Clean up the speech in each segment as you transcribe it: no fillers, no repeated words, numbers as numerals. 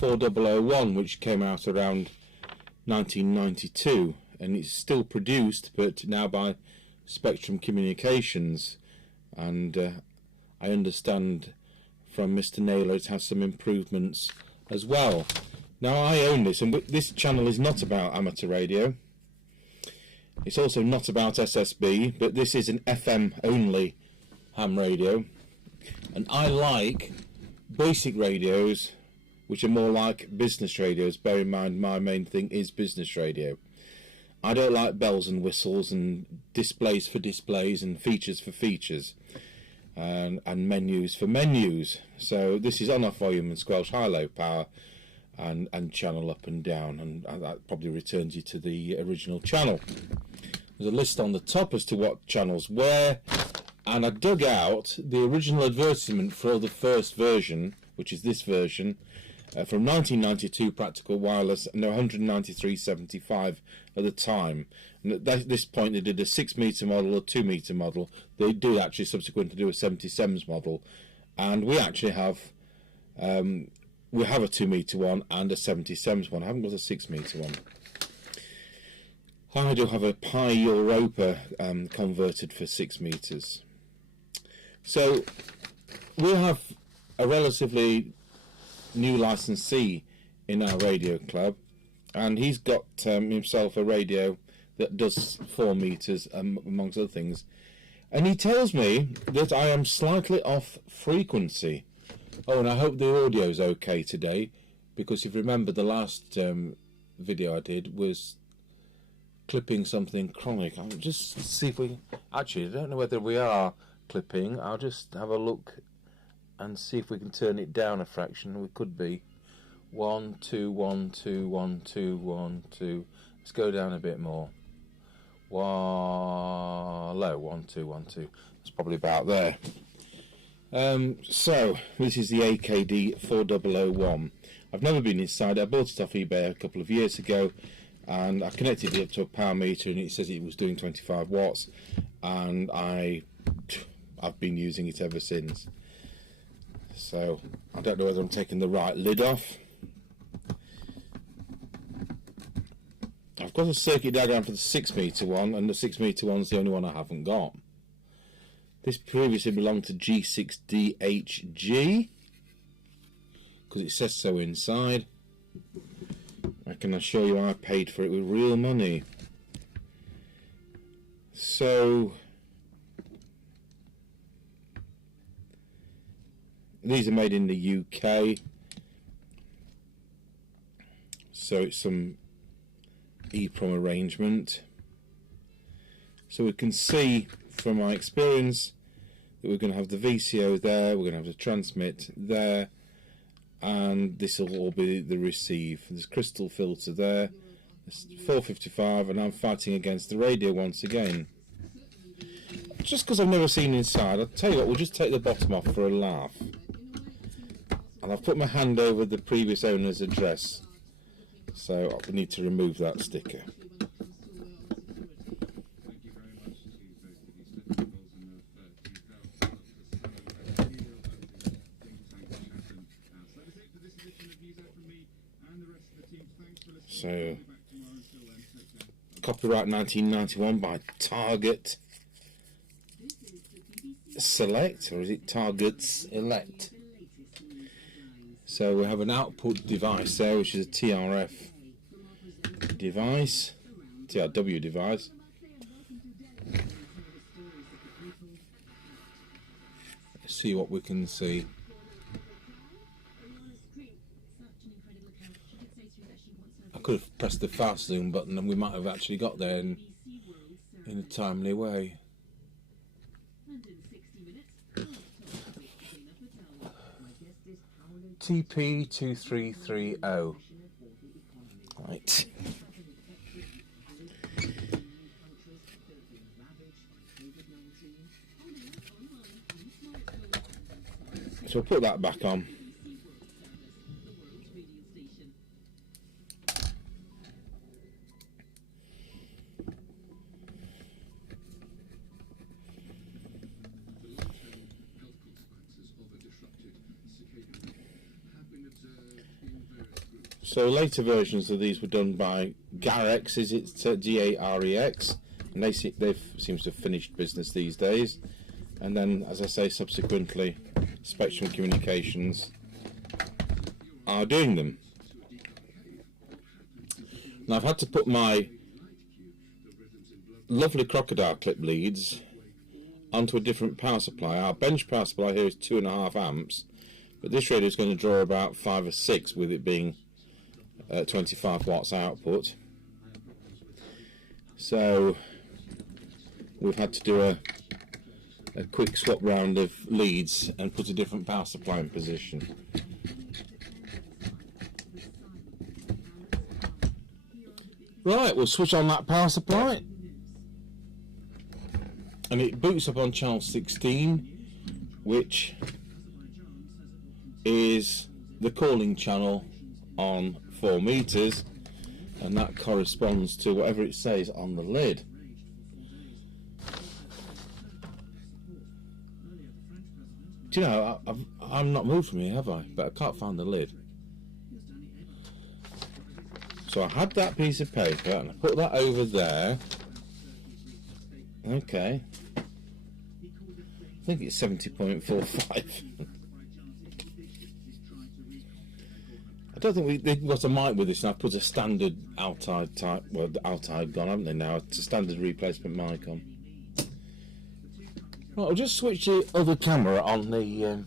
4001, which came out around 1992, and it's still produced, but now by Spectrum Communications, and I understand from Mr Naylor it has some improvements as well. Now I own this, and this channel is not about amateur radio. It's also not about SSB, but this is an FM only ham radio, and I like basic radios which are more like business radios. Bear in mind my main thing is business radio. I don't like bells and whistles and displays for displays and features for features and menus for menus. So this is on off volume and squelch, high low power and channel up and down, and that probably returns you to the original channel. There's a list on the top as to what channels where, and I dug out the original advertisement for the first version, which is this version, from 1992 Practical Wireless, and they're 193.75 at the time. And at this point they did a 6 metre model, a 2 metre model. They did actually subsequently do a 77s model, and we actually have a 2 metre one and a 77s one. I haven't got a 6 metre one. I do have a Pi Europa converted for 6 metres. So we have a relatively new licensee in our radio club, and he's got himself a radio that does 4 metres amongst other things, and he tells me that I am slightly off frequency. Oh, and I hope the audio's okay today, because if you remember the last video I did was clipping something chronic. I'll just see if we actually, I don't know whether we are clipping. I'll just have a look and see if we can turn it down a fraction. We could be 1 2 1 2 1 2 1 2. Let's go down a bit more. Low 1 2 1 2. It's probably about there. So this is the AKD 4001. I've never been inside. I bought it off eBay a couple of years ago, and I connected it up to a power meter, and it says it was doing 25 watts, and I've been using it ever since. So I don't know whether I'm taking the right lid off. I've got a circuit diagram for the 6 metre one, and the 6 metre one's the only one I haven't got. This previously belonged to G6DHG, because it says so inside. I can assure you I paid for it with real money. So these are made in the UK, so it's some EEPROM arrangement. So we can see from my experience that we're going to have the VCO there, we're going to have the transmit there, and this will all be the receive. There's crystal filter there, there's 455, and I'm fighting against the radio once again. Just because I've never seen inside, I'll tell you what, we'll just take the bottom off for a laugh. And I've put my hand over the previous owner's address, so I need to remove that sticker. So, copyright 1991 by Target Select, or is it Target's Elect? So we have an output device there, which is a TRF device, TRW device. Let's see what we can see. I could have pressed the fast zoom button and we might have actually got there in a timely way. TP2330. Right. So we'll put that back on. So later versions of these were done by Garex, is it Garex, and they seem to have finished business these days. And then, as I say, subsequently, Spectrum Communications are doing them. Now I've had to put my lovely crocodile clip leads onto a different power supply. Our bench power supply here is 2.5 amps, but this radio is going to draw about 5 or 6, with it being 25 watts output. So we've had to do a quick swap round of leads and put a different power supply in position. Right, we'll switch on that power supply, and it boots up on channel 16, which is the calling channel on 4 meters, and that corresponds to whatever it says on the lid. Do you know, I'm not moved from here, have I? But I can't find the lid. So I had that piece of paper and I put that over there. Okay. I think it's 70.45. I don't think they've got a mic with this, and I've put a standard outside type, well, the outside gone, haven't they now? It's a standard replacement mic on. Right, I'll just switch the other camera on the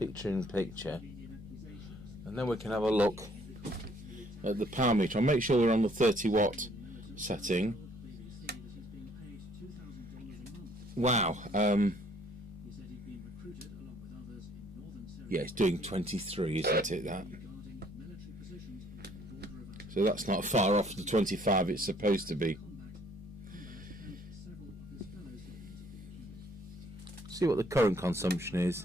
picture-in-picture, and then we can have a look at the power meter. I'll make sure we're on the 30 watt setting. Wow. Yeah, it's doing 23, isn't it, that? So that's not far off the 25 it's supposed to be. See what the current consumption is.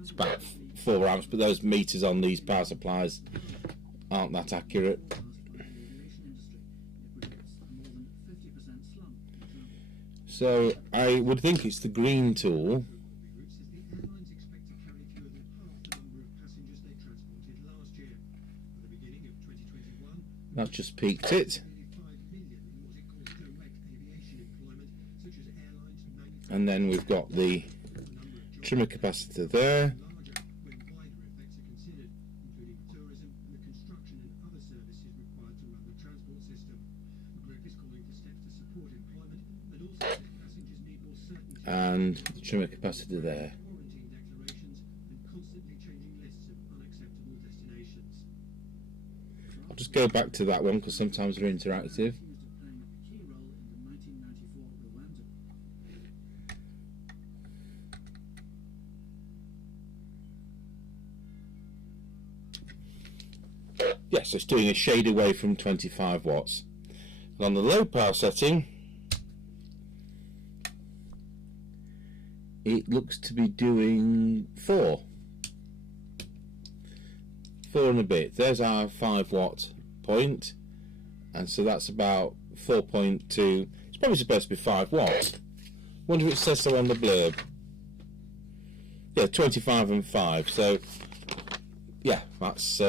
It's about 4 amps, but those meters on these power supplies aren't that accurate. So I would think it's the green tool. That's just peaked it. And then we've got the trimmer capacitor there. And the trimmer capacitor there. I'll just go back to that one because sometimes they're interactive. Yes, it's doing a shade away from 25 watts. And on the low power setting, it looks to be doing 4 and a bit. There's our 5 watt point, and so that's about 4.2. It's probably supposed to be 5 watts. Wonder if it says so on the blurb. Yeah, 25 and 5. So yeah, that's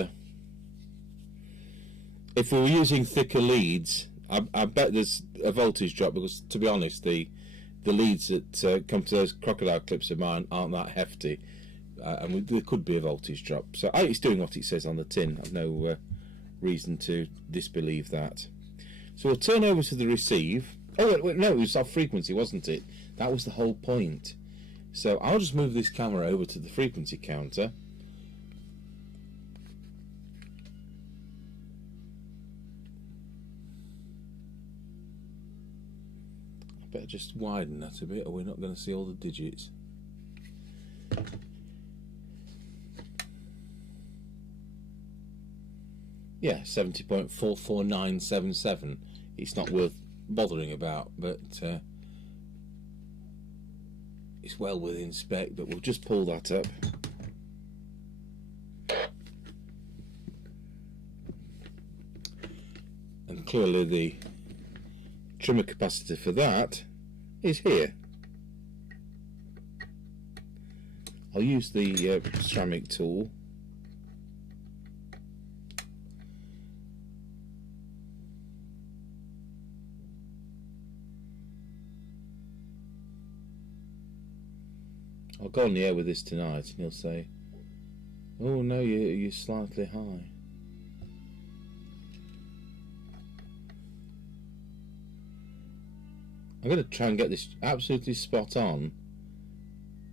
if we were using thicker leads, I bet there's a voltage drop, because to be honest, the leads that come to those crocodile clips of mine aren't that hefty, and there could be a voltage drop. So it's doing what it says on the tin. I've no reason to disbelieve that. So we'll turn over to the receive. Oh wait, no, it was off frequency, wasn't it? That was the whole point. So I'll just move this camera over to the frequency counter. Better just widen that a bit, or we're not going to see all the digits. Yeah, 70.44977. It's not worth bothering about, but it's well within spec. But we'll just pull that up. And clearly the trimmer capacitor for that is here. I'll use the ceramic tool I'll go on the air with this tonight and he'll say, oh no, you're slightly high. I'm going to try and get this absolutely spot on,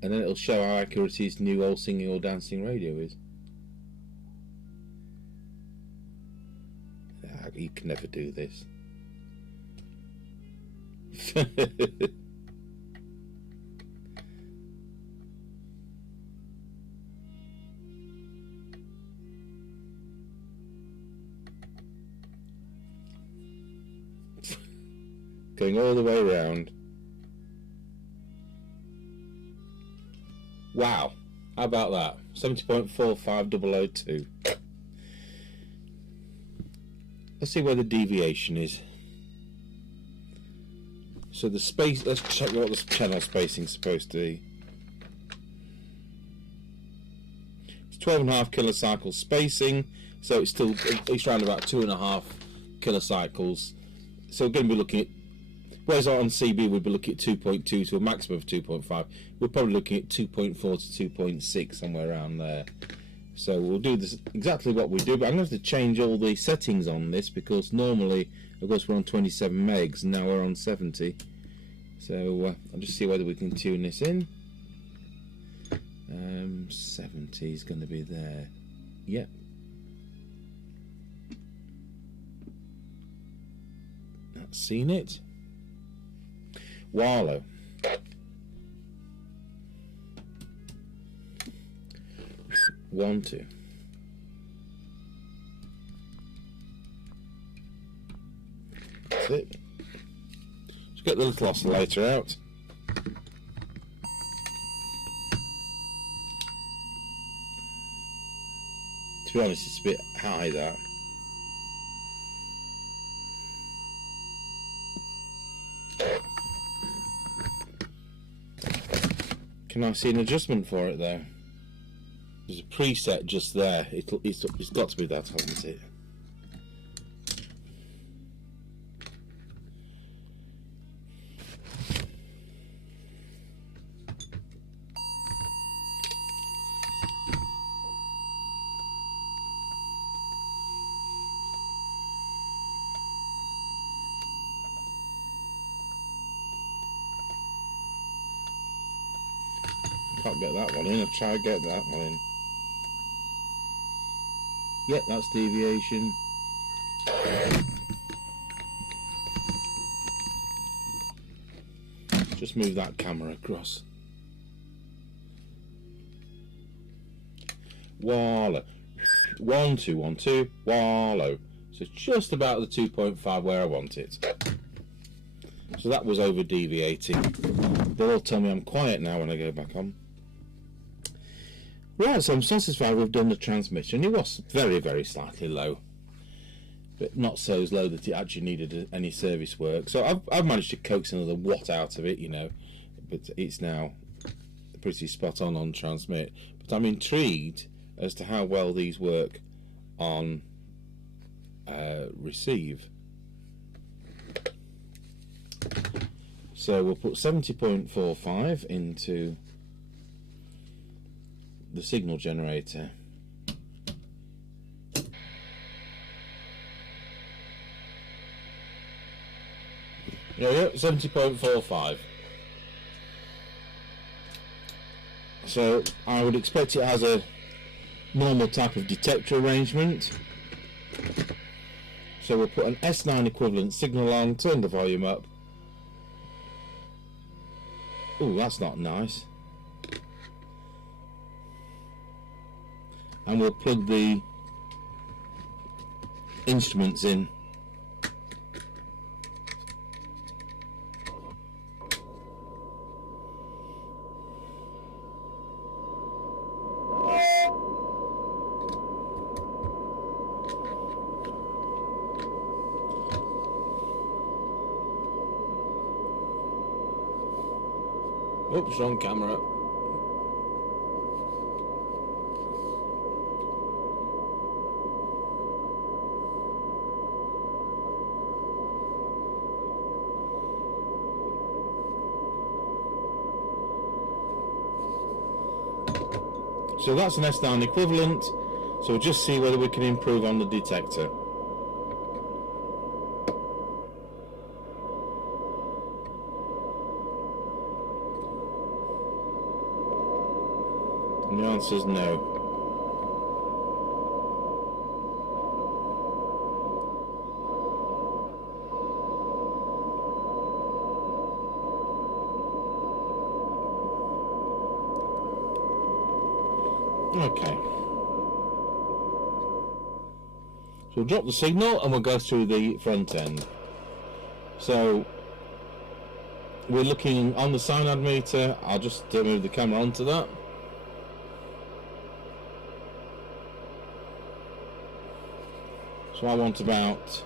and then it'll show how accurate his new old singing or dancing radio is. You can never do this. Going all the way around. Wow, how about that? 70.45002. Let's see where the deviation is. So the space, let's check what the channel spacing is supposed to be. It's 12.5 kilocycle spacing, so it's around about 2.5 kilocycles. So we're going to be looking at, whereas on CB we'd be looking at 2.2 to a maximum of 2.5. We're probably looking at 2.4 to 2.6, somewhere around there. So we'll do this exactly what we do, but I'm going to have to change all the settings on this, because normally, of course, we're on 27 megs, and now we're on 70. So I'll just see whether we can tune this in. 70 is going to be there. Yep. That's seen it. Wallow. One, two. That's it. Let's get the little oscillator out. To be honest, it's a bit high, that. Can I see an adjustment for it there? There's a preset just there. It's got to be that, hasn't it? Can't get that one in. I'll try to get that one in. Yep, that's deviation. Just move that camera across. Wallow. 1, 2, 1, 2. Wallow. So it's just about the 2.5 where I want it. So that was over deviating. They'll all tell me I'm quiet now when I go back on. Right, so I'm satisfied we've done the transmitter, and it was very, very slightly low, but not so low that it actually needed any service work. So I've managed to coax another watt out of it, you know, but it's now pretty spot on transmit. But I'm intrigued as to how well these work on receive. So we'll put 70.45 into the signal generator. Yeah, 70.45. So I would expect it has a normal type of detector arrangement. So we'll put an S9 equivalent signal on, turn the volume up. Ooh, that's not nice. And we'll plug the instruments in. Oops, wrong camera. So that's an S9 equivalent, so we'll just see whether we can improve on the detector. And the answer is no. Okay. So we'll drop the signal and we'll go through the front end. So we're looking on the cyanide meter. I'll just move the camera onto that. So I want about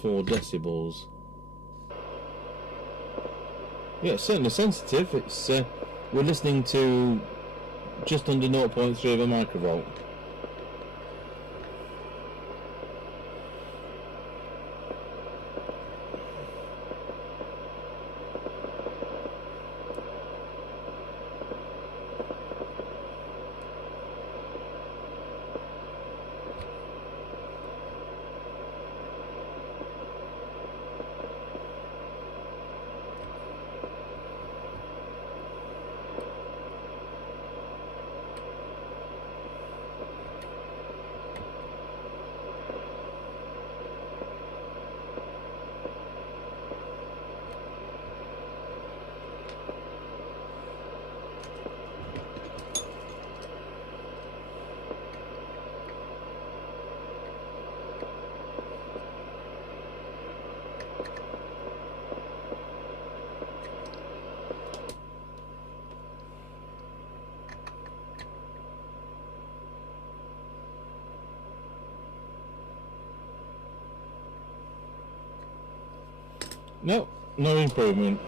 4 decibels. Yeah, it's certainly sensitive. It's we're listening to just under 0.3 of a microvolt. No, no improvement.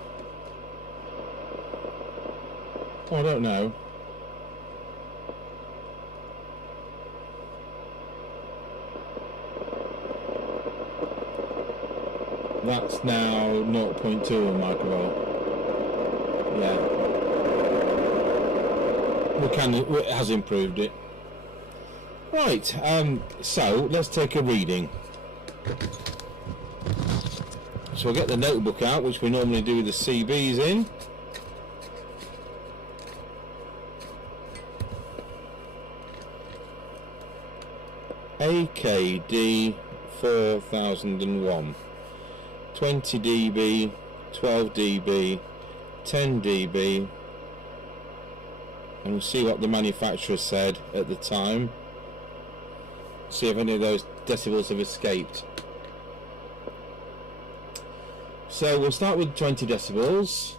Oh, I don't know. That's now 0.2 microvolt. Yeah. It has improved it. Right, so let's take a reading. So we'll get the notebook out, which we normally do the CBs in. AKD 4001, 20 dB, 12 dB, 10 dB, and we'll see what the manufacturer said at the time. See if any of those decibels have escaped. So we'll start with 20 decibels.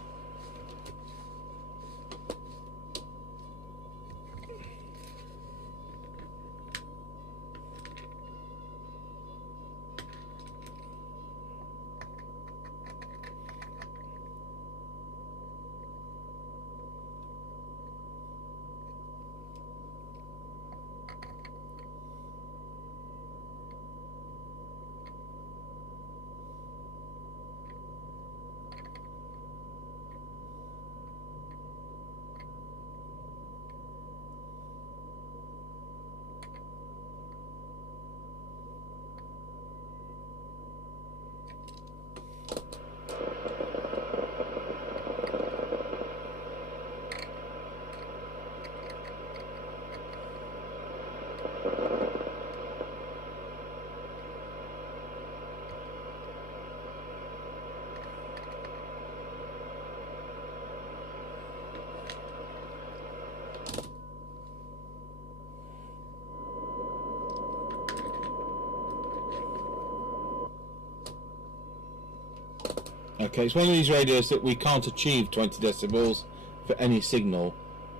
Okay, it's one of these radios that we can't achieve 20 decibels for any signal.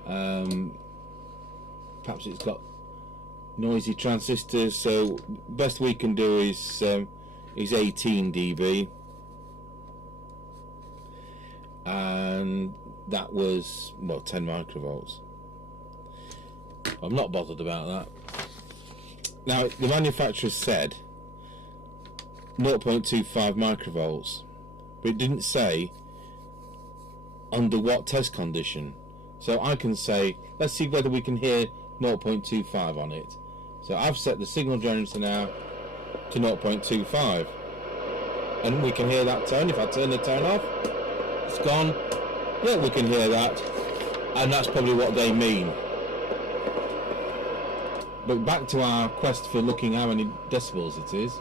Perhaps it's got noisy transistors, so best we can do is 18 dB, and that was, well, 10 microvolts. I'm not bothered about that. Now, the manufacturer said 0.25 microvolts, but it didn't say under what test condition. So I can say, let's see whether we can hear 0.25 on it. So I've set the signal generator now to 0.25, and we can hear that tone. If I turn the tone off, it's gone. Yeah, we can hear that, and that's probably what they mean. But back to our quest for looking how many decibels it is.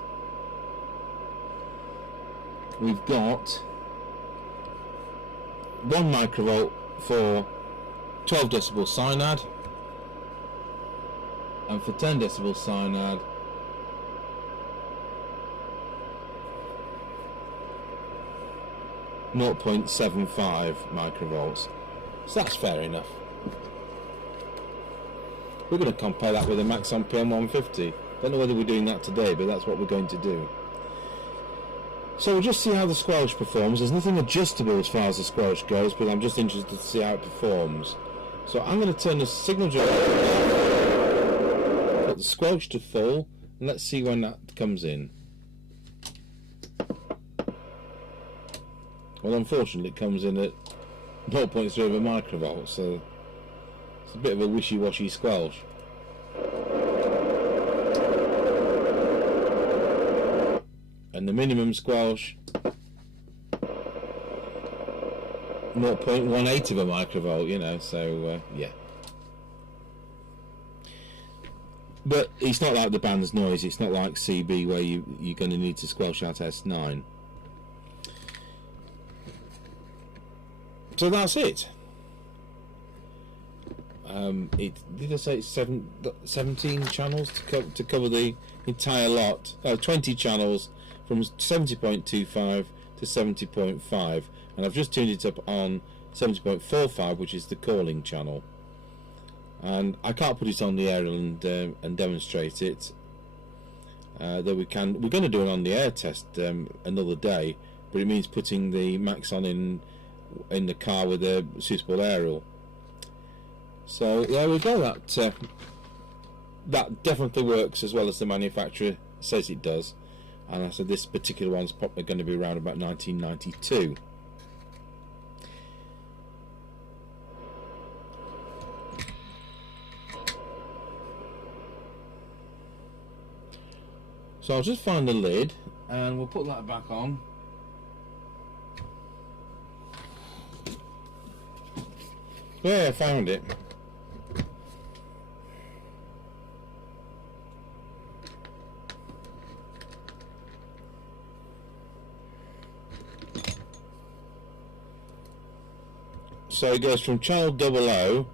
We've got 1 microvolt for 12 decibel cyanide, and for 10 decibel cyanide, .75 microvolts. So that's fair enough. We're going to compare that with a Maxon PM150. Don't know whether we're doing that today, but that's what we're going to do. So we'll just see how the squelch performs. There's nothing adjustable as far as the squelch goes, but I'm just interested to see how it performs. So I'm going to turn the signal generator off, put the squelch to full, and let's see when that comes in. Well, unfortunately it comes in at 0.3 of a microvolt, so it's a bit of a wishy-washy squelch. And the minimum squelch, 0.18 of a microvolt, you know, so yeah. But it's not like the band's noise, it's not like CB where you're going to need to squelch out S9. So that's it. Did I say it's 17 channels to cover the entire lot? 20 channels from 70.25 to 70.5, and I've just tuned it up on 70.45, which is the calling channel. And I can't put it on the air and demonstrate it. Though we're going to do an on the air test another day, but it means putting the Maxon in the car with a suitable aerial. So there we go. That definitely works as well as the manufacturer says it does. And I said this particular one's probably going to be around about 1992. So I'll just find the lid and we'll put that back on. Yeah, I found it. So it goes from channel 00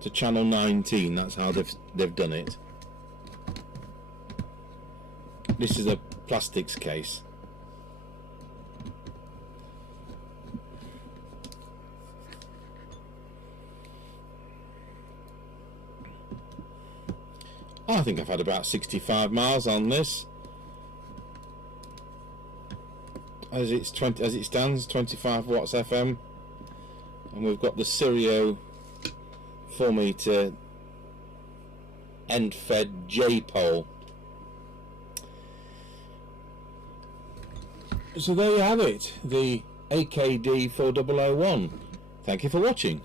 to channel 19. That's how they've done it. This is a plastics case. I think I've had about 65 miles on this. As it stands, 25 watts FM. And we've got the Sirio 4 metre end fed J pole. So there you have it, the AKD 4001. Thank you for watching.